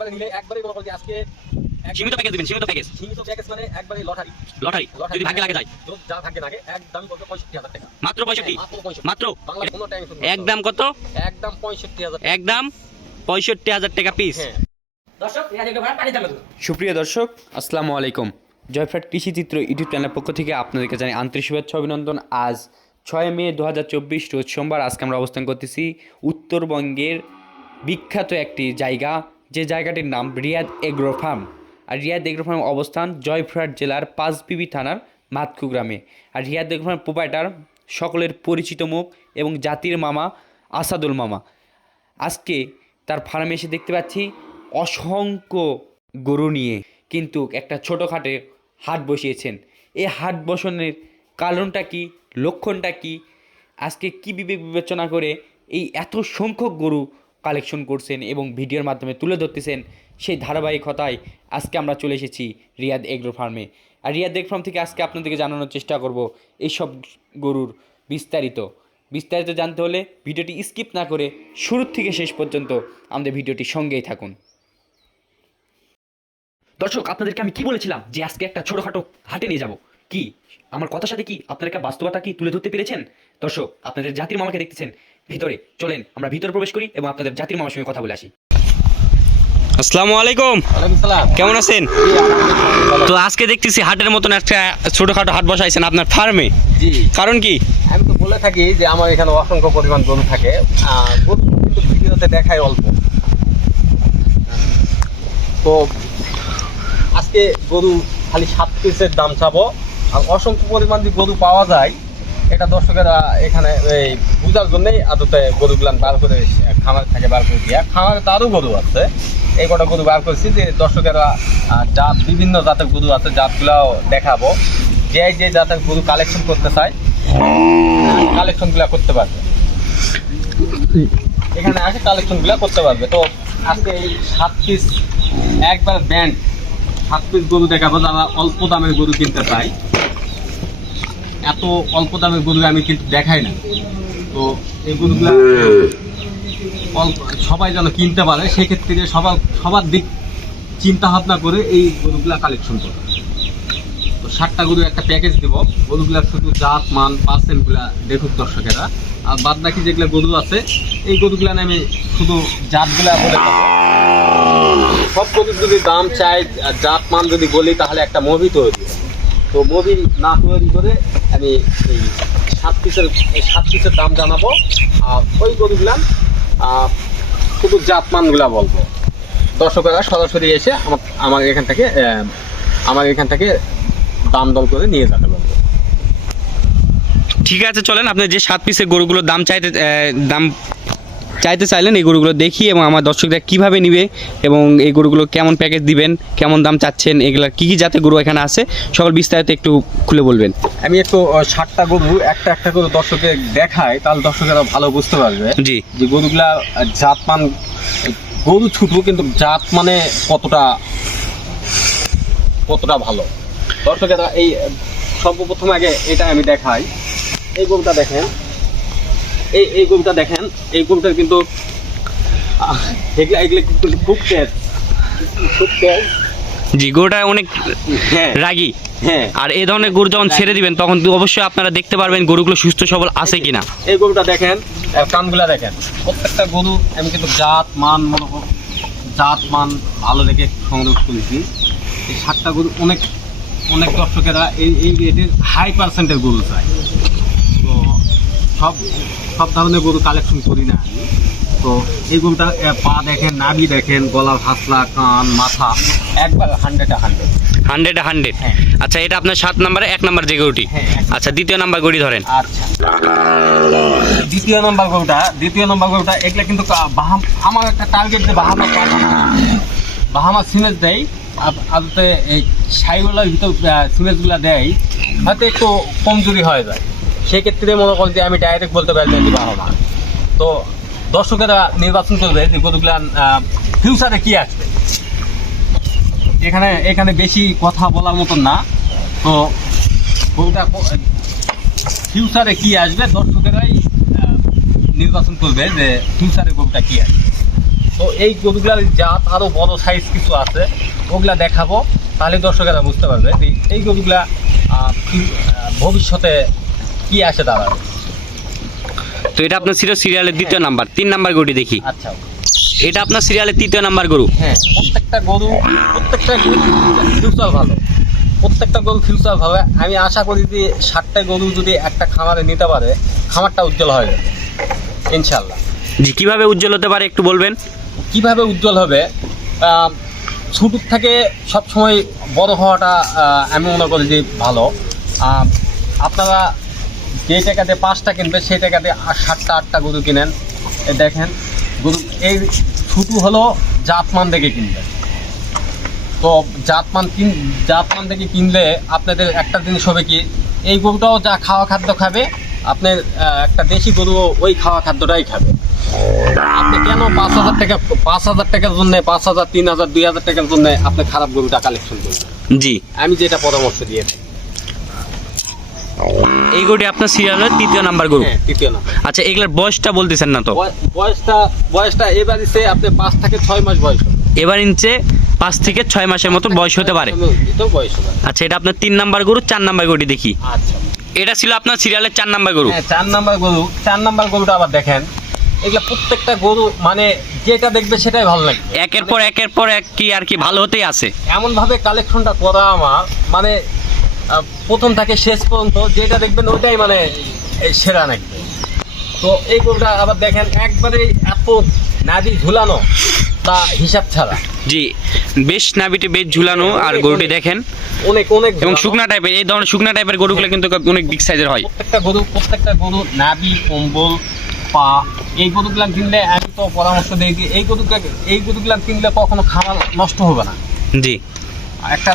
একবারে নিলে একবারে মনে করছি আজকে সীমিত প্যাকেজ দিবেন সীমিত প্যাকেজ সীমিত প্যাকেজ মানে একবারে লটারি লটারি যদি ভাগ্যে লাগে যায়। তো যা ভাগ্যে লাগে একদম পঁয়ষট্টি হাজার টাকা। মাত্র পঁয়ষট্টি? মাত্র বাংলা কোনো টাইম একদম কত? একদম পঁয়ষট্টি হাজার একদম পঁয়ষট্টি হাজার টাকা পিস হ্যাঁ। দর্শক সুপ্রিয় দর্শক আসসালামু আলাইকুম। জয়ফ্রাট কৃষিচিত্র ইউটিউব চ্যানেলের পক্ষ থেকে আপনাদেরকে জানাই আন্তরিক শুভেচ্ছা অভিনন্দন। আজ ছয় মে দু হাজার চব্বিশ রোজ সোমবার আজকে আমরা অবস্থান করতেছি উত্তরবঙ্গের বিখ্যাত একটি জায়গা যে জায়গাটির নাম রিয়াদ এগ্রো ফার্ম। আর রিয়াদ এগ্রো ফার্ম অবস্থান জয়ফ্রাট জেলার পাঁচবিবি থানার মাতকু গ্রামে। আর রিয়াদ এগ্রো ফার্ম প্রোপাইটার সকলের পরিচিত মুখ এবং জাতির মামা আসাদুল মামা। আজকে তার ফার্মে এসে দেখতে পাচ্ছি অসংখ্য গরু নিয়ে কিন্তু একটা ছোটোখাটো হাট বসিয়েছেন। এই হাট বসানোর কারণটা কি, লক্ষণটা কি, আজকে কি বিবেক বিবেচনা করে এই এত সংখ্যক গরু কালেকশন করছেন এবং ভিডিওর মাধ্যমে তুলে ধরতেছেন সেই ধারাবাহিকতায় আজকে আমরা চলে এসেছি রিয়াদ এগ্রো ফার্মে আর রিয়াদ এগ্রো ফার্ম থেকে আজকে আপনাদেরকে জানানোর চেষ্টা করব এইসব গরুর বিস্তারিত। বিস্তারিত জানতে হলে ভিডিওটি স্কিপ না করে শুরু থেকে শেষ পর্যন্ত আমাদের ভিডিওটি সঙ্গেই থাকুন। দর্শক, আপনাদেরকে আমি কি বলেছিলাম যে আজকে একটা ছোটোখাটো হাটে নিয়ে যাব? কি? আমার কথার সাথে কি? আপনারা বাস্তবতা কি তুলে ধরতে পেরেছেন? দর্শক, আপনাদের জাতির মামাকে দেখতেছেন। ভিতরে চলেন আমরা ভিতরে প্রবেশ করি এবং আপনাদের জাতির মামার সঙ্গে কথা বলে আসি। আসসালামু আলাইকুম। সালাম। কেমন আছেন? তো আজকে দেখতেছি হাটের মতন একটা ছোটখাটো হাট বসাইছেন আপনার ফার্মে। জি। কারণ কি? আমি তো বলে থাকি যে আমার এখানে অসংখ্য পরিমাণ গরু থাকে। আহ, গরু কিন্তু ভিডিওতে দেখায় অল্প। তো আজকে গরু খালি সাত পিসের দাম চাবো। আর অসংখ্য পরিমাণ যে গরু পাওয়া যায় এটা দর্শকেরা এখানে এই বোঝার জন্যই আদতে গরুগুলান বার করে খামার থেকে বার করে দিয়া, খামারে তারও গরু আছে। এই কটা গরু বার করছি যে দর্শকেরা জাত, বিভিন্ন জাতের গরু আছে, জাতগুলাও দেখাবো। যে যে জাতের গরু কালেকশন করতে চায় কালেকশনগুলো করতে পারবে। এখানে আসে কালেকশনগুলো করতে পারবে। তো আজকে এই সাত পিস একবার ব্যান্ড, সাত পিস গরু দেখাবো, যারা অল্প দামের গরু কিনতে চাই এত অল্প দামের গরু আমি কিন্তু দেখাই না। তো এই গরুগুলা অল্প, সবাই যেন কিনতে পারে, সেক্ষেত্রে সবার সবার দিক চিন্তা ভাবনা করে এই গরুগুলা কালেকশন করবে। তো ষাটটা গরু একটা প্যাকেজ দিব। গরুগুলার শুধু জাত, মান পার্সেন্টগুলা দেখুক দর্শকেরা। আর বাদ বাকি যেগুলো গরু আছে, এই গরুগুলা আমি শুধু জাতগুলা বলে সব গরুর যদি দাম চাই জাত, মান যদি বলি, তাহলে একটা মুভি তৈরি। তো মুভি না তৈরি করে আমি এই সাত পিসের এই সাত পিসের দাম জানাব। আর ওই গরুগুলা আহ, শুধু জাত মানগুলা বলব। দর্শকেরা সরাসরি এসে আমার আমার এখান থেকে আমার এখান থেকে দাম দল করে নিয়ে যেতে পারব ঠিক আছে চলেন। আপনি যে সাত পিসের গরুগুলোর দাম চাইতে দাম চাইতে চাইলেন এই গরুগুলো দেখি এবং আমার দর্শকরা কীভাবে নিবে এবং এই গরুগুলো কেমন প্যাকেজ দিবেন কেমন দাম চাচ্ছেন এগুলা কি কি জাতের গরু এখানে আছে সকল বিস্তারিত একটু খুলে বলবেন। আমি একটু ষাটটা গরু একটা একটা করে দর্শকে দেখাই তাহলে দর্শকেরা ভালো বুঝতে পারবে জি। যে গরুগুলা জাতমান গরু ছোট কিন্তু জাত মানে কতটা কতটা ভালো। দর্শকেরা এই সর্বপ্রথম আগে এটা আমি দেখাই। এই গরুটা দেখেন। এই এই গরুটা দেখেন এই গরুটার কিন্তু এগুলা এগুলো কিন্তু খুব তেজ। খুব তেজ। জি গরুটা অনেক হ্যাঁ। রাগী। হ্যাঁ। আর এই ধরনের গরু যখন ছেড়ে দিবেন তখন অবশ্যই আপনারা দেখতে পারবেন গরুগুলো সুস্থ সবল আছে কিনা। এই গরুটা দেখেন কানগুলা দেখেন। প্রত্যেকটা গরু আমি কিন্তু জাত মান মনে জাত মান ভালো দেখে সংগ্রহ করেছি। এই সাতটা গরু অনেক অনেক দর্শকেরা এই এই রেটের হাই পার্সেন্টের গরু চায়। তো সব সব ধরনের গরু কালেকশন করি না তো এই গরুটা পা দেখেন নাভি দেখেন গলার হাসলা কান মাথা একবার হান্ড্রেডে হান্ড্রেড হান্ড্রেডে হান্ড্রেড। আচ্ছা এটা আপনার সাত নাম্বারে এক নাম্বার যে গরুটি? হ্যাঁ, আচ্ছা দ্বিতীয় নাম্বার গরুটি ধরেন। আচ্ছা। দ্বিতীয় নম্বর গরুটা দ্বিতীয় নম্বর গরুটা এগুলা কিন্তু বাহাম আমার একটা টার্গেট যে বাহামা বাহামা সিমেন্ট দেয় আদতে এই সাইগুলোর ভিতর সিমেন্টগুলো দেয় হয়তো একটু কমজোরি হয়ে যায়। সেক্ষেত্রে মনে করেন যে আমি ডাইরেক্ট বলতে পারি না যে বাহামা তো দর্শকেরা নির্বাচন করবে গরুগুলা ফিউচারে কি আসবে? এখানে এখানে বেশি কথা বলার মতন না। তো গরুটা ফিউচারে কি আসবে? দর্শকেরাই নির্বাচন করবে যে ফিউচারে গরুটা কি আসবে। তো এই গরুগুলার জাত আরও বড় সাইজ কিছু আছে, ওগুলা দেখাবো। তাহলে দর্শকেরা বুঝতে পারবে এই গরুগুলা ভবিষ্যতে কি আসে দাঁড়াবে তো এটা আপনার ছিল সিরিয়ালের দ্বিতীয় নাম্বার তিন নাম্বার গরুটি দেখি। আচ্ছা। এটা আপনার সিরিয়ালের তৃতীয় নাম্বার গরু। হ্যাঁ প্রত্যেকটা গরু প্রত্যেকটা গরু ফিউচার ভালো। প্রত্যেকটা গরু ফিউচার ভালো। আমি আশা করি যে ষাটটা গরু যদি একটা খামারে নিতে পারে খামারটা উজ্জ্বল হয়ে যাবে। ইনশাল্লাহ জি কীভাবে উজ্জ্বল হতে পারে একটু বলবেন? কীভাবে উজ্জ্বল হবে? ছোটোর থেকে সবসময় বড় হওয়াটা আমি মনে করি যে ভালো। আপনারা যে টাকাতে পাঁচটা কিনবে সেই টাকাতে সাতটা আটটা গরু কিনেন। দেখেন গরু এই ছোটো হলো জাতমান দেখে কিনবেন তো জাতমান কিন জাতমান থেকে কিনলে আপনাদের একটা জিনিস হবে কি এই গরুটাও যা খাওয়া খাদ্য খাবে আপনার একটা দেশি গরুও ওই খাওয়া খাদ্যটাই খাবে। আপনি কেন পাঁচ হাজার টাকা পাঁচ হাজার টাকার জন্য পাঁচ হাজার তিন হাজার দুই হাজার টাকার জন্য আপনি খারাপ গরুটা কালেকশন করবেন? জি। আমি যেটা পরামর্শ দিয়ে থাকি এই গরুটি আপনার সিরিয়ালের তৃতীয় নাম্বার গরু। হ্যাঁ তৃতীয় না আচ্ছা এগুলার বয়সটা বলতেছেন না তো? বয়সটা বয়সটা এবার সে আপনি পাঁচ থেকে ছয় মাস বয়স। এবার ইঞ্চে পাঁচ থেকে ছয় মাসের মতো বয়স হতে পারে। বয়স আচ্ছা এটা আপনার তিন নাম্বার গরু চার নাম্বার গরুটি দেখি। আচ্ছা। এটা ছিল আপনার সিরিয়ালের চার নাম্বার গরু। হ্যাঁ চার নাম্বার গরু। চার নাম্বার গরুটা আবার দেখেন। এগুলা প্রত্যেকটা গরু মানে যেটা দেখবে সেটাই ভালো লাগে একের পর একের পর এক কি আর কি ভালো হতেই আছে। এমন ভাবে কালেকশনটা করা আমার। মানে প্রথম থেকে শেষ পর্যন্ত যেটা দেখবেন ওইটাই মানে সেরা নাকবে তো এই গরুটা আবার দেখেন একবারে এত নাদি ঝুলানো তা হিসাব ছাড়া। জি বেশ নাবিটি বেশ ঝুলানো আর গরুটি দেখেন। অনেক অনেক এবং শুকনা টাইপের এই ধরনের শুকনা টাইপের গরুগুলো কিন্তু অনেক বিগ সাইজের হয়। প্রত্যেকটা গরু প্রত্যেকটা গরু নাবি কম্বল পা এই গরুগুলা কিনলে আমি তো পরামর্শ দিই যে এই গরুগুলা এই গরুগুলা কিনলে কখনো খাবার নষ্ট হবে না। জি। একটা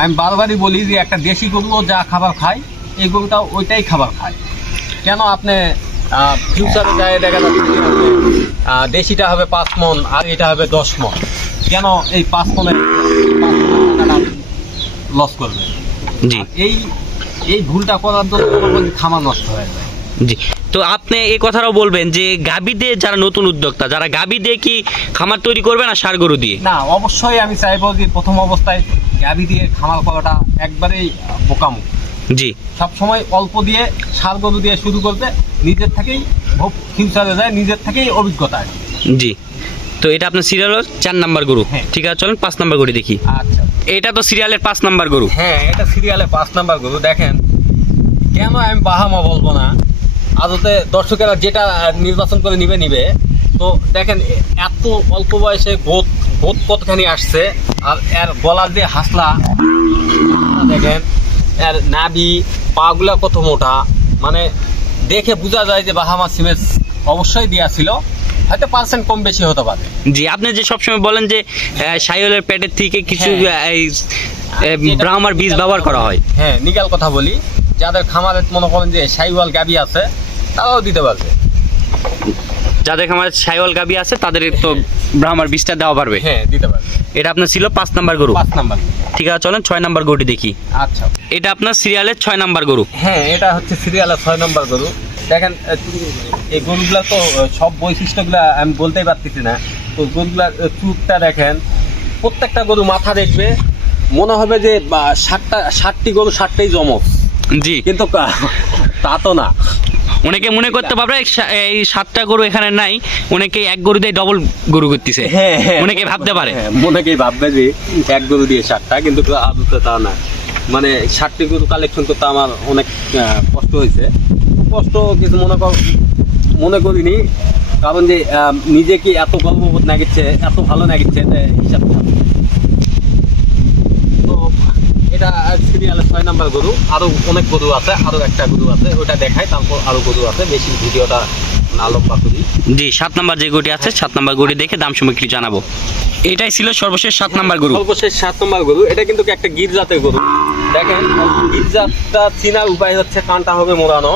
আমি বারবারই বলি যে একটা দেশি গরুও যা খাবার খায় এই গরুটাও ওইটাই খাবার খায়। কেন আপনি ফিউচারে যায় দেখা যাচ্ছে দেশিটা হবে পাঁচ মন আর এটা হবে দশ মন। কেন এই পাঁচ মনের লস করবে? জি। এই এই ভুলটা করার জন্য খামার নষ্ট হয়ে যায়। জি। তো আপনি এই কথাটাও বলবেন যে গাবি দিয়ে যারা নতুন উদ্যোক্তা যারা গাবি দিয়ে কি খামার তৈরি করবে না সার গরু দিয়ে? না অবশ্যই আমি চাইব যে প্রথম অবস্থায় গাভি দিয়ে খামার করাটা একবারেই বোকামু। জি। সবসময় অল্প দিয়ে সার গরু দিয়ে শুরু করতে নিজের থেকেই ফিউচারে যায় নিজের থেকেই অভিজ্ঞতা জি। তো এটা আপনার সিরিয়ালের চার নাম্বার গরু। হ্যাঁ। ঠিক আছে চলেন পাঁচ নাম্বার গরু দেখি। আচ্ছা। এটা তো সিরিয়ালের পাঁচ নাম্বার গরু। হ্যাঁ এটা সিরিয়ালে পাঁচ নাম্বার গরু। দেখেন কেন আমি বাহামা বলব না? আদতে দর্শকেরা যেটা নির্বাচন করে নিবে নিবে। তো দেখেন এত অল্প বয়সে গোদ গোদ কতখানি আসছে আর এর গলার যে হাসলা দেখেন এর নাভি পাগুলা কত মোটা। মানে দেখে বোঝা যায় যে বাহামা সিমেন্ট অবশ্যই দেওয়া ছিল হয়তো পার্সেন্ট কম বেশি হতে পারে। জি আপনি যে সবসময় বলেন যে সাইলের পেটের থেকে কিছু হ্যাঁ। এই ব্রাহ্মার বীজ ব্যবহার করা হয়। হ্যাঁ নিগাল কথা বলি যাদের খামারে মনে করেন যে সাইওয়াল গাবি আছে তারাও দিতে পারবে। যাদের খামারে সাইওয়াল গাবি আছে তাদের তো ব্রাহ্মার বীজটা দেওয়া পারবে। হ্যাঁ দিতে পারবে। এটা আপনার ছিল পাঁচ নাম্বার গরু। পাঁচ নাম্বার। ঠিক আছে চলেন ছয় নাম্বার গরুটি দেখি। আচ্ছা। এটা আপনার সিরিয়ালের ছয় নাম্বার গরু। হ্যাঁ এটা হচ্ছে সিরিয়ালের ছয় নম্বর গরু। দেখেন এই গরুগুলা তো সব বৈশিষ্ট্যগুলা আমি বলতেই পারতেছি না। তো গরুগুলার আহ, চুপটা দেখেন প্রত্যেকটা গরু মাথা দেখবে। মনে হবে যে ষাটটা ষাটটি গরু ষাটটাই জমক। জি। কিন্তু তা তো না। অনেকে মনে করতে পারবে এই সাতটা গরু এখানে নাই অনেকে এক গরু দিয়ে ডবল গরু করতেছে। হ্যাঁ হ্যাঁ। অনেকে ভাবতে পারে। অনেকেই ভাববে যে এক গরু দিয়ে সাতটা কিন্তু তা না। মানে ষাটটি গরু কালেকশন করতে আমার অনেক কষ্ট হয়েছে। কষ্ট কিছু মনে কর মনে করিনি। কারণ যে নিজেকে এত গর্ববোধ নাগিচ্ছে এত ভালো নাগিচ্ছে হিসাব এটা সিরিয়ালের ছয় নাম্বার গরু আরও অনেক গরু আছে আরও একটা গরু আছে ওটা দেখাই তারপর আরও গরু আছে বেশি ভিডিওটা না লম্বা করি। জি সাত নাম্বার যে গরুটি আছে সাত নাম্বার গরু দেখে দাম সময় কিছু জানাব। এটাই ছিল সর্বশেষ সাত নাম্বার গরু। সর্বশেষ সাত নম্বর গরু এটা কিন্তু একটা গির জাতের গরু। দেখেন গির জাতটা চিনার উপায় হচ্ছে কানটা হবে মোড়ানো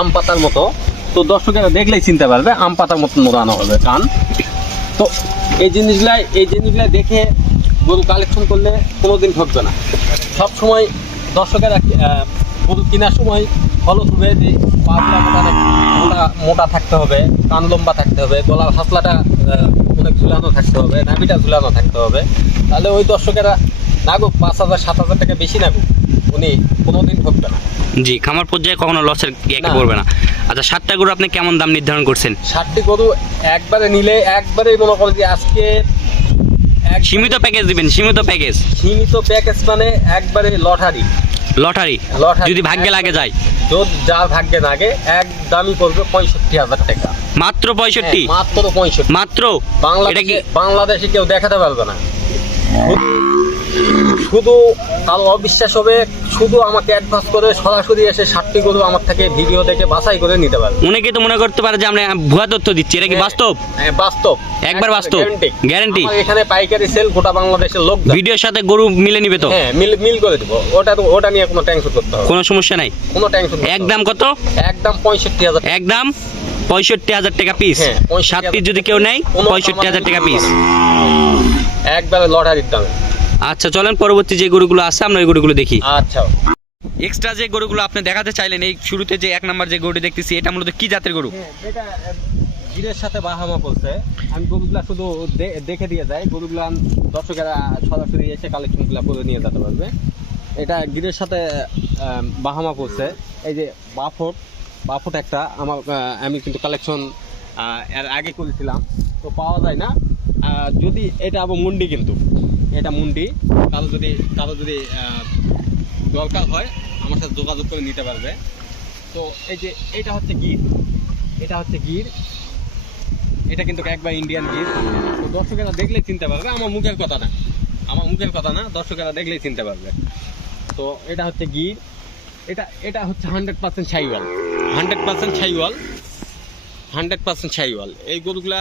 আম পাতার মতো। তো দর্শকেরা দেখলেই চিনতে পারবে আম পাতার মতো মোড়ানো হবে কান। তো এই জিনিসগুলাই এই জিনিসগুলাই দেখে গরু কালেকশন করলে কোনোদিন ঠকবে না। সব সময় দর্শকেরা গরু কেনার সময় ফলো হবে যে পাগুলা মোটানো মোটা মোটা থাকতে হবে কান লম্বা থাকতে হবে গলার হাসলাটা অনেক ঝুলানো থাকতে হবে নাভিটা ঝুলানো থাকতে হবে। তাহলে ওই দর্শকেরা নাগুক পাঁচ হাজার সাত হাজার টাকা বেশি নাগুক উনি কোনোদিন ঠকবে না। জি খামার পর্যায়ে কখনো লসের একে না। পড়বে না। আচ্ছা সাতটা গরু আপনি কেমন দাম নির্ধারণ করছেন? ষাটটি গরু একবারে নিলে একবারে মনে করে যে আজকে সীমিত প্যাকেজ দিবেন সীমিত প্যাকেজ সীমিত প্যাকেজ মানে একবারে লটারি। Lottery lottery. যদি ভাগ্যে লাগে যায়। যদি যার ভাগ্যে লাগে এক দামই করবে পঁয়ষট্টি হাজার টাকা। মাত্র পঁয়ষট্টি? হ্যাঁ, মাত্র পঁয়ষট্টি। মাত্র? বাংলাদেশে বাংলাদেশে কেউ দেখাতে পারবে না। শুধু- কারও অবিশ্বাস হবে শুধু আমাকে অ্যাডভান্স করে সরাসরি এসে ষাটটি গরু আমার থেকে ভিডিও দেখে বাছাই করে নিতে পারে অনেকে তো মনে করতে পারে যে আমরা ভুয়া তথ্য দিচ্ছি এটা কি বাস্তব? হ্যাঁ, বাস্তব। একবার বাস্তব। গ্যারান্টি। এখানে পাইকারি সেল গোটা বাংলাদেশের লোক ভিডিওর সাথে গরু মিলে নিবে তো? হ্যাঁ মিল মিল করে দিব। ওটা তো ওটা নিয়ে কোনো টেনশন করতে হবে কোনো সমস্যা নাই? কোনো টেনশন একদম কত? একদম পঁয়ষট্টি হাজার একদম পঁয়ষট্টি হাজার টাকা পিস হ্যাঁ, 65,000 সাত পিস যদি কেউ নেয় পঁয়ষট্টি হাজার টাকা পিস একবারে লটারির দামে। আচ্ছা চলেন পরবর্তী যে গরুগুলো আছে আমরা ওই গরুগুলো দেখি। আচ্ছা। এক্সট্রা যে গরুগুলো আপনি দেখাতে চাইলেন এই শুরুতে যে এক নাম্বার যে গরুটি দেখতেছি এটা মূলত কি জাতের গরু? হ্যাঁ, এটা গিরের সাথে বাহামা বলছে। আমি গরুগুলা শুধু দেখে দিয়ে যাই। গরুগুলা দর্শকেরা সরাসরি এসে কালেকশনগুলো করে নিয়ে যেতে পারবে। এটা গিরের সাথে বাহামা পড়ছে এই যে বাফট বাফট একটা আমার আমি কিন্তু কালেকশন এর আগে করেছিলাম। তো পাওয়া যায় না। যদি এটা আবার মুন্ডি কিন্তু। এটা মুন্ডি। কারও যদি কারও যদি দরকার হয়, আমার সাথে যোগাযোগ করে নিতে পারবে। তো এই যে, এটা হচ্ছে গির। এটা হচ্ছে গির। এটা কিন্তু একবার ইন্ডিয়ান গির। তো দর্শকেরা দেখলেই চিনতে পারবে, আমার মুখের কথা না। আমার মুখের কথা না, দর্শকেরা দেখলেই চিনতে পারবে। তো এটা হচ্ছে গির। এটা এটা হচ্ছে hundred percent Sahiwal hundred percent Sahiwal hundred percent Sahiwal এই গরুগুলা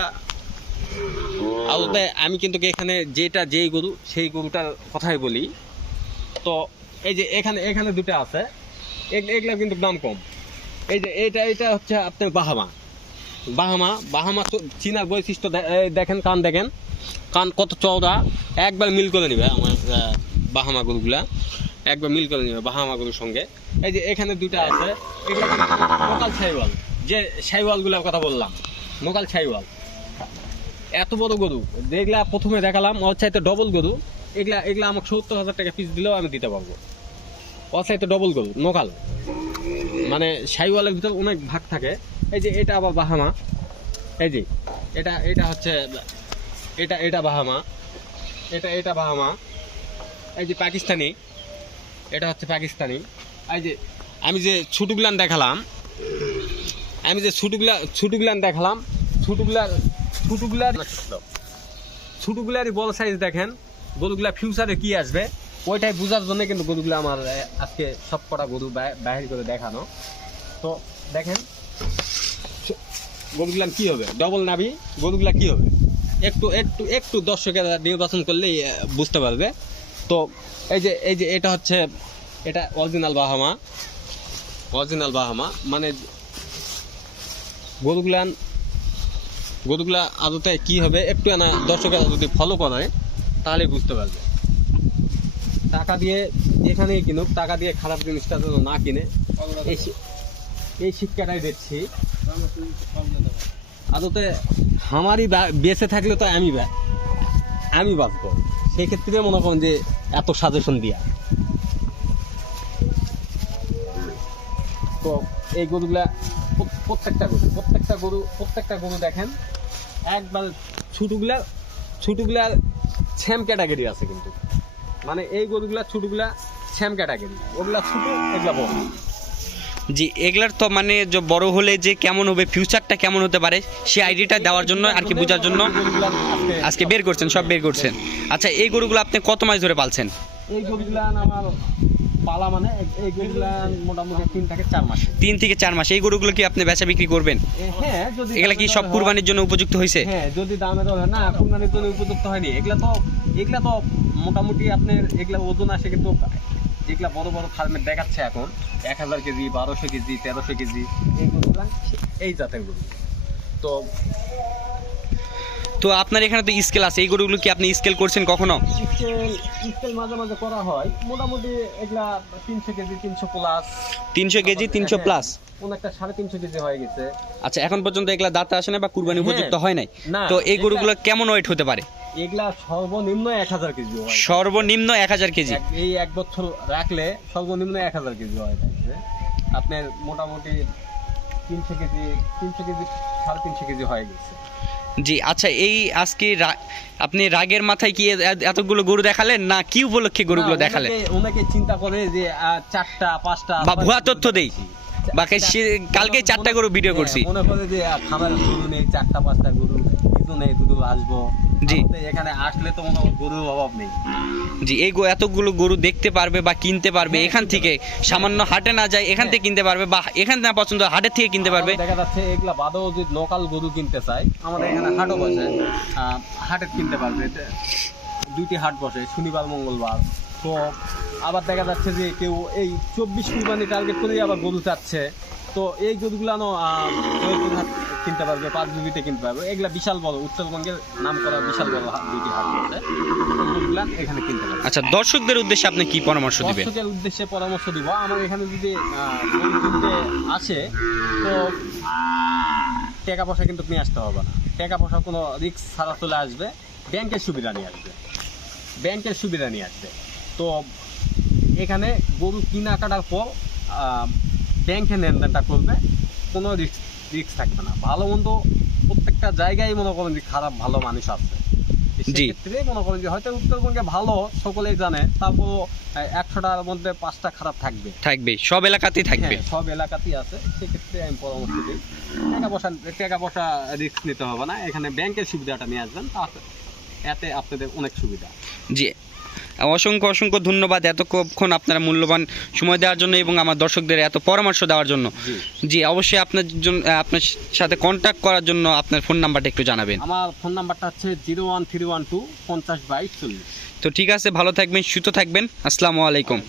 আদতে আমি কিন্তু এখানে যেটা যেই গরু সেই গরুটার কথাই বলি। তো এই যে এখানে এখানে দুটো আছে। এগ- এগুলা কিন্তু দাম কম। এই যে এটা এটা হচ্ছে আপনার বাহামা। বাহামা বাহামা তো চীনার বৈশিষ্ট্য দেখেন কান দেখেন। কান কত চওড়া। একবার মিল করে নিবে আমার বাহামা গরুগুলা। একবার মিল করে নিবে বাহামা গরুর সঙ্গে। এই যে এখানে দুইটা আছে। লোকাল ছাইওয়াল যে ছাইওয়ালগুলোর কথা বললাম লোকাল ছাইওয়াল এত বড় গরু। যেগুলা প্রথমে দেখালাম, ওর ডবল গরু। এগুলা এগুলা আমাকে সত্তর হাজার টাকা পিস দিলেও আমি দিতে পারব। ওর ডবল গরু নোকাল মানে সাইওয়ালের ভিতর অনেক ভাগ থাকে। এই যে এটা আবার বাহামা। এই যে, এটা এটা হচ্ছে এটা এটা বাহামা। এটা এটা বাহামা। এই যে পাকিস্তানি। এটা হচ্ছে পাকিস্তানি। এই যে, আমি যে ছুটুগুলান দেখালাম, আমি যে ছুটুগুলা ছুটুগুলান দেখালাম, ছুটুগুলার ছুটুগুলার ছুটুগুলারই বড় সাইজ দেখেন। গরুগুলা ফিউচারে কি আসবে? ওইটাই বোঝার জন্য কিন্তু গরুগুলো আমার আজকে সব কটা গরু বাহির করে দেখানো। তো দেখেন, গরুগুলার কি হবে? ডবল নাবি গরুগুলা কি হবে? একটু একটু একটু দর্শকেরা নির্বাচন করলেই বুঝতে পারবে। তো এই যে এই যে এটা হচ্ছে, এটা অরিজিনাল বাহামা। অরিজিনাল বাহামা মানে গরুগুলান গরুগুলা আদতে কি হবে একটু না দর্শকেরা যদি ফলো করে তাহলে বুঝতে পারবে। টাকা দিয়ে এখানেই কিনুক, টাকা দিয়ে খারাপ জিনিসটা যেন না কিনে, এই এই শিক্ষাটাই দিচ্ছি আদতে আমারই বেঁচে থাকলে তো আমি আমি বাঁচবো। সেক্ষেত্রে মনে করেন যে এত সাজেশন দিয়া। তো এই গরুগুলা প্রত্যেকটা গরু প্রত্যেকটা গরু প্রত্যেকটা গরু দেখেন একবার ছোটগুলা ছোটগুলার ছ্যাম ক্যাটাগরি আছে কিন্তু। মানে এই গরুগুলা ছোটগুলা ছ্যাম ক্যাটাগরি ওগুলা ছোট এগুলা বড়। জি এগুলার তো মানে যে বড় হলে যে কেমন হবে ফিউচারটা কেমন হতে পারে সেই আইডিয়াটা দেওয়ার জন্য আর কি বোঝার জন্য আজকে বের করছেন সব বের করছেন। আচ্ছা এই গরুগুলো আপনি কত মাস ধরে পালছেন? এই গরুগুলা আমার পালা মানে এই- গরুগুলা মোটামুটি তিন থেকে চার মাস। তিন থেকে চার মাস। এই গরুগুলো কি আপনি বেচা বিক্রি করবেন? হ্যাঁ যদি এগুলা কি সব কুরবানির জন্য উপযুক্ত হয়েছে? হ্যাঁ যদি দামে দরে না কুরবানির জন্য উপযুক্ত হয়নি। এগুলা তো এগুলা তো মোটামুটি আপনার এগুলা ওজন আসে কিন্তু যেগুলা বড় বড় ফার্মে দেখাচ্ছে এখন। এক হাজার কেজি বারোশো কেজি তেরোশো কেজি। এই গরুগুলা এই জাতের গরু। তো তো আপনার এখানে তো স্কেল আছে। এই গরুগুলো কি আপনি স্কেল করছেন কখনো? স্কেল স্কেল মাঝে মাঝে করা হয়। মোটামুটি এগুলা তিনশো কেজি তিনশো প্লাস তিনশো কেজি তিনশো প্লাস একটা সাড়ে তিনশো কেজি হয়ে গেছে। আচ্ছা এখন পর্যন্ত এগুলা দাঁতে আসে না বা কুরবানি হ্যাঁ। উপযুক্ত হয় নাই? তো এই গরুগুলো কেমন ওয়েট হতে পারে? এগুলা সর্বনিম্ন এক হাজার কেজি হয়। সর্বনিম্ন এক হাজার কেজি? এই এক বছর রাখলে সর্বনিম্ন এক হাজার কেজি হয়। আপনার মোটামুটি তিনশো কেজি তিনশো কেজি সাড়ে তিনশো কেজি হয়ে গেছে। জি আচ্ছা এই আজকে আপনি রাগের মাথায় কি এতগুলো গরু দেখালেন? না কি উপলক্ষে গরুগুলো দেখালেন? অনেকে চিন্তা করে যে চারটা পাঁচটা বা ভুয়া তথ্য দেই। বাকি সে- কালকে চারটা গরু ভিডিও হ্যাঁ, করছি। মনে করে যে খামার গরু নেই চারটা পাঁচটা গরু কিছু নেই শুধু আসব। জি। এখানে আসলে তো মনে হয় গরুর অভাব নেই। জি এই এতগুলো গরু দেখতে পারবে বা কিনতে পারবে হ্যাঁ, এখান থেকে সামান্য হাটে না যায় এখান থেকে কিনতে পারবে বা এখান না পছন্দ হয়, হাটের থেকে কিনতে পারবে। দেখা যাচ্ছে এগুলা বাদেও যদি লোকাল গরু কিনতে চাই আমাদের এখানে হাটও বসে। হাটে কিনতে পারবে। দুইটি হাট বসে শনিবার মঙ্গলবার। তো আবার দেখা যাচ্ছে যে কেউ এই চব্বিশ কুরবানি টার্গেট করেই আবার গরু চাচ্ছে। তো এই গরুগুলো কিনতে পারবে পাঁচ দুবিতে কিনতে পারবে। এগুলা বিশাল বড় উত্তরবঙ্গের নাম করা বিশাল বড় দুইটি হাট গরুগুলা এখানে কিনতে পারবে। আচ্ছা দর্শকদের উদ্দেশ্যে আপনি কি পরামর্শ দিবেন? দর্শকের উদ্দেশ্যে পরামর্শ দিব। আমার এখানে যদি কিনতে আসে তো টাকা পয়সা কিন্তু নিয়ে আসতে হবে না। টাকা পয়সা কোনো রিস্ক ছাড়া চলে আসবে। ব্যাংকের সুবিধা নিয়ে আসবে। ব্যাংকের সুবিধা নিয়ে আসবে। তো এখানে গরু কিনা কাটার পর ব্যাংকে লেনদেনটা করবে কোনো রিস্ক রিস্ক থাকবে না। ভালো মন্দ প্রত্যেকটা জায়গায় মনে করেন যে খারাপ ভালো মানুষ আছে। সেক্ষেত্রে মনে করেন যে হয়তো উত্তরবঙ্গে ভালো সকলেই জানে তারপর একশোটার মধ্যে পাঁচটা খারাপ থাকবে। থাকবে সব এলাকাতেই থাকবে। হ্যাঁ, সব এলাকাতেই আছে। সেক্ষেত্রে আমি পরামর্শ দিই টাকা পয়সা টাকা পয়সা রিস্ক নিতে হবে না। এখানে ব্যাংকের সুবিধাটা নিয়ে আসবেন তাতে এতে আপনাদের অনেক সুবিধা। জি। অসংখ্য অসংখ্য ধন্যবাদ এতক্ষণ আপনারা মূল্যবান সময় দেওয়ার জন্য এবং আমার দর্শকদের এত পরামর্শ দেওয়ার জন্য। জি। অবশ্যই আপনার জন্য আপনার সাথে কন্ট্যাক্ট করার জন্য আপনার ফোন নাম্বারটা একটু জানাবেন। আমার ফোন নাম্বারটা হচ্ছে zero one three one two পঞ্চাশ বাইশ চল্লিশ। তো ঠিক আছে ভালো থাকবেন সুস্থ থাকবেন। আসসালামু আলাইকুম।